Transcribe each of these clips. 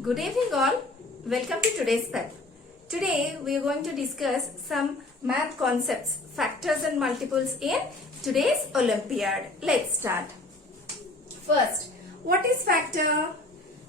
Good evening all. Welcome to today's PEP. Today we are going to discuss some math concepts, factors and multiples in today's Olympiad. Let's start. First, what is factor?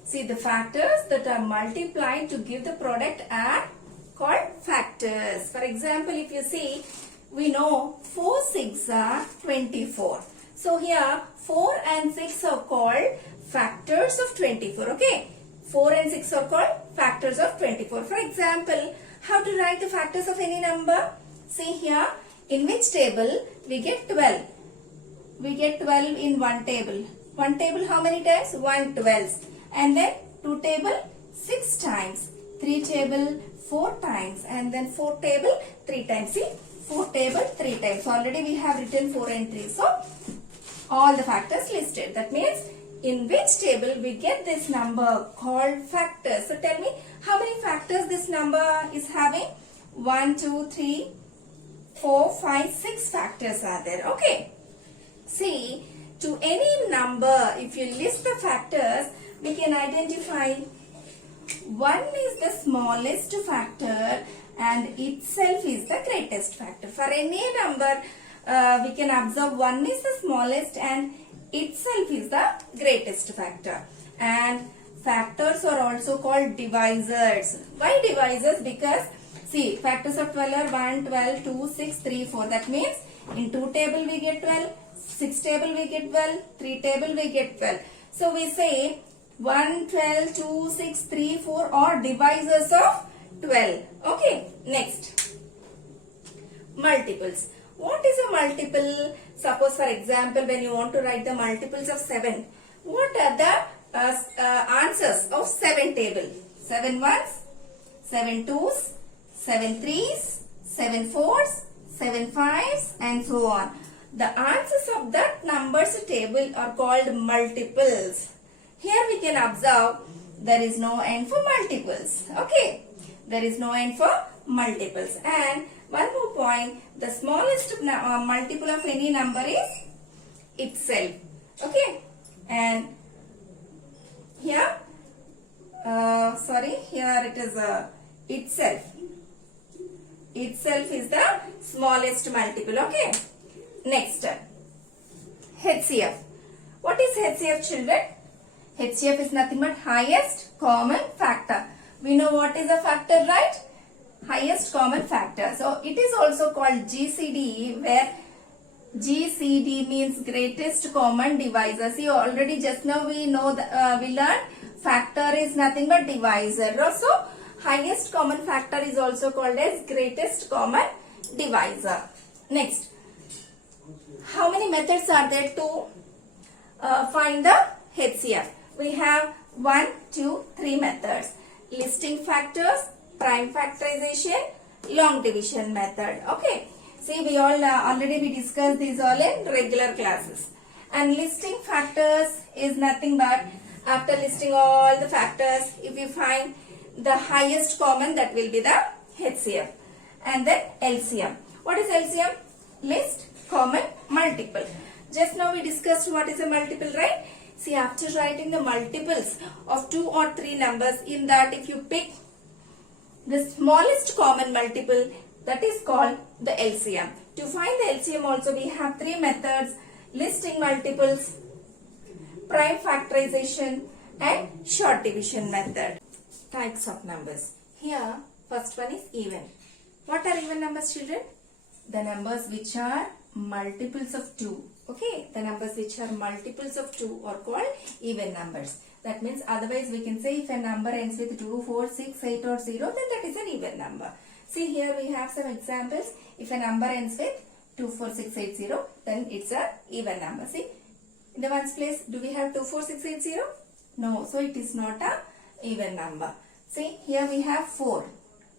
See, the factors that are multiplied to give the product are called factors. For example, if you see, we know 4 6 are 24. So here 4 and 6 are called factors of 24. Okay. 4 and 6 are called factors of 24. For example, how to write the factors of any number? See here, in which table we get 12? We get 12 in one table. One table how many times? 1 12. And then 2 table 6 times. 3 table 4 times. And then 4 table 3 times. See, 4 table 3 times. So already we have written 4 and 3. So all the factors listed. That means in which table we get this number called factors. So tell me how many factors this number is having? 1, 2, 3, 4, 5, 6 factors are there. Okay. See, to any number, if you list the factors, we can identify 1 is the smallest factor and itself is the greatest factor. For any number, we can observe 1 is the smallest and itself is the greatest factor. And factors are also called divisors. Why divisors? Because see, factors of 12 are 1, 12, 2, 6, 3, 4. That means in 2 table we get 12, 6 table we get 12, 3 table we get 12. So we say 1, 12, 2, 6, 3, 4 are divisors of 12. Okay, next. Multiples. What is a multiple? Suppose for example, when you want to write the multiples of 7, what are the answers of 7 table? 7 ones, 7 twos, 7 threes, 7 fours, 7 fives and so on. The answers of that numbers table are called multiples. Here we can observe there is no end for multiples. Okay, there is no end for multiples. And one more point, the smallest multiple of any number is itself. Okay, and here, here it is itself. Itself is the smallest multiple. Okay, next, HCF. What is HCF, children? HCF is nothing but highest common factor. We know what is a factor, right? Highest common factor. So it is also called GCD, where GCD means greatest common divisor. See, already just now we know we learned factor is nothing but divisor. Also, highest common factor is also called as greatest common divisor. Next, how many methods are there to find the HCF? We have 1, 2, 3 methods. Listing factors, prime factorization, long division method. Okay. See, we all already we discussed these all in regular classes. And listing factors is nothing but after listing all the factors, if you find the highest common, that will be the HCF. And then LCM. What is LCM? List common multiple. Just now we discussed what is a multiple, right? See, after writing the multiples of 2 or 3 numbers, in that if you pick the smallest common multiple, that is called the LCM. To find the LCM also we have 3 methods: listing multiples, prime factorization and short division method. Types of numbers. Here first one is even. What are even numbers, children? The numbers which are multiples of 2. Okay, the numbers which are multiples of 2 are called even numbers. That means otherwise we can say if a number ends with 2, 4, 6, 8 or 0, then that is an even number. See, here we have some examples. If a number ends with 2, 4, 6, 8, 0, then it's a even number. See, in the ones place, do we have 2, 4, 6, 8, 0? No, so it is not a even number. See, here we have 4.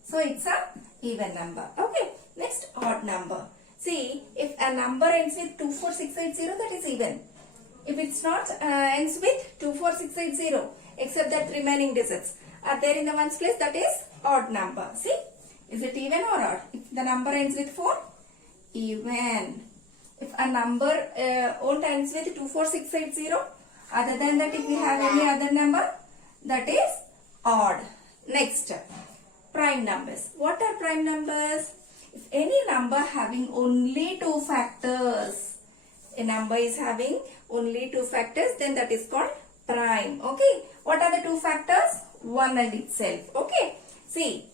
So it's a even number. Okay, next odd number. See, if a number ends with 2, 4, 6, 8, 0, that is even. If it's not ends with 2, 4, 6, 8, 0, except that remaining digits are there in the ones place, that is odd number. See, is it even or odd? If the number ends with 4, even. If a number won't ends with 24680, other than that if we have any other number, that is odd. Next, prime numbers. What are prime numbers? If any number having only two factors, a number is having only two factors, then that is called prime. Okay. What are the two factors? 1 and itself. Okay. See,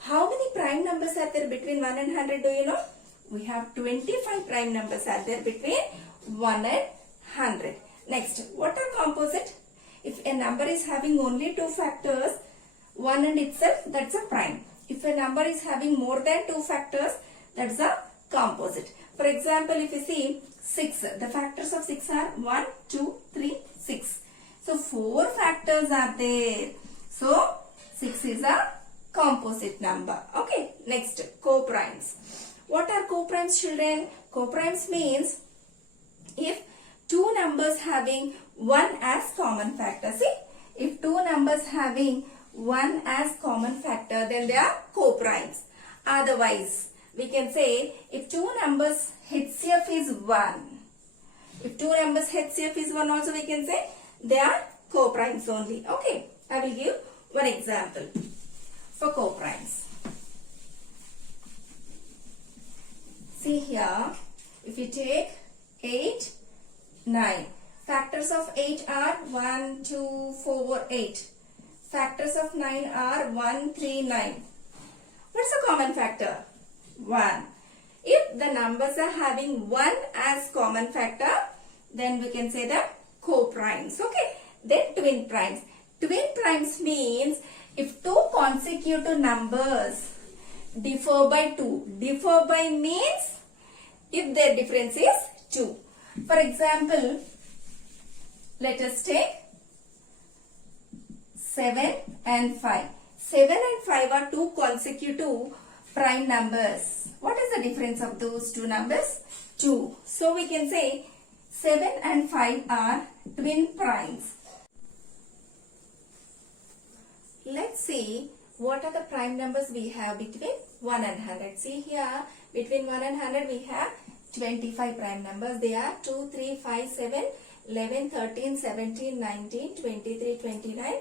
how many prime numbers are there between 1 and 100? Do you know? We have 25 prime numbers are there between 1 and 100. Next, what are composite? If a number is having only two factors, 1 and itself, that's a prime. If a number is having more than two factors, that's a composite. For example, if you see 6, the factors of 6 are 1, 2, 3, 6. So 4 factors are there. So 6 is a composite number. Okay. Next, coprimes. What are coprimes, children? Coprimes means if two numbers having 1 as common factor. See, if two numbers having 1 as common factor, then they are coprimes. Otherwise, we can say if two numbers HCF is 1. If two numbers HCF is 1 also, we can say they are coprimes only. Okay. I will give one example for coprimes. See here, if you take 8, 9. Factors of 8 are 1, 2, 4, 8. Factors of 9 are 1, 3, 9. What's the common factor? 1. If the numbers are having 1 as common factor, then we can say the coprimes. Okay. Then twin primes. Twin primes means if two consecutive numbers differ by 2. Differ by means if their difference is 2. For example, let us take 7 and 5. 7 and 5 are two consecutive prime numbers. What is the difference of those two numbers? 2. So we can say 7 and 5 are twin primes. Let's see what are the prime numbers we have between 1 and 100. See here, between 1 and 100 we have 25 prime numbers. They are 2, 3, 5, 7, 11, 13, 17, 19, 23, 29,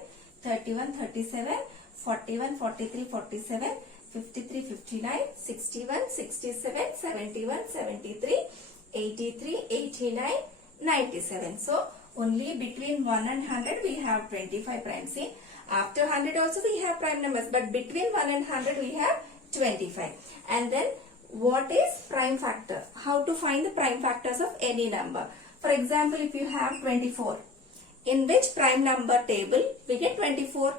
31, 37, 41, 43, 47, 53, 59, 61, 67, 71, 73, 83, 89, 97. So, only between 1 and 100 we have 25 primes. See, after 100 also we have prime numbers, but between 1 and 100 we have 25. And then what is prime factor? How to find the prime factors of any number? For example, if you have 24, in which prime number table we get 24?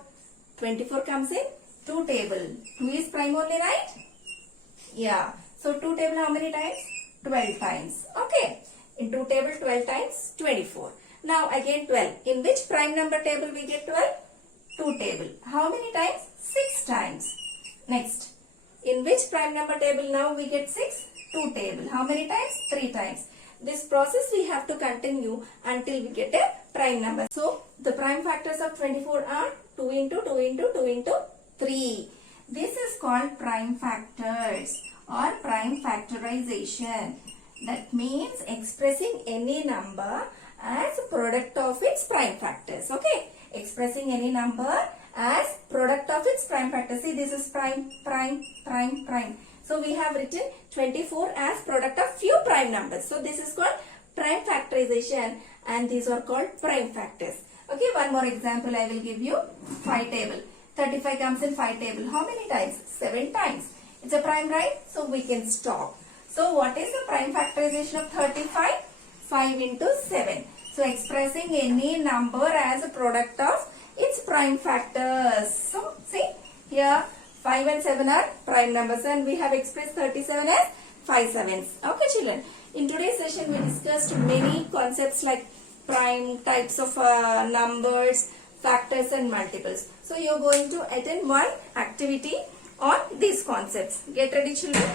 24 comes in 2 table. 2 is prime only, right? Yeah. So 2 table how many times? 12 times. Okay. In 2 table 12 times 24. Now again 12. In which prime number table we get 12? 2 table. How many times? 6 times. Next. In which prime number table now we get 6? 2 table. How many times? 3 times. This process we have to continue until we get a prime number. So, the prime factors of 24 are 2 into 2 into 2 into 3. This is called prime factors or prime factorization. That means expressing any number as a product of its prime factors. Okay. Expressing any number as product of its prime factors. See, this is prime, prime, prime, prime. So, we have written 24 as product of few prime numbers. So, this is called prime factorization and these are called prime factors. Okay, one more example I will give you. 5 table. 35 comes in 5 table. How many times? 7 times. It's a prime, right? So, we can stop. So, what is the prime factorization of 35? 5 into 7. So, expressing any number as a product of its prime factors. So, see here 5 and 7 are prime numbers and we have expressed 37 as 5 sevens. Okay children, in today's session we discussed many concepts like prime, types of numbers, factors and multiples. So, you are going to attend one activity on these concepts. Get ready children.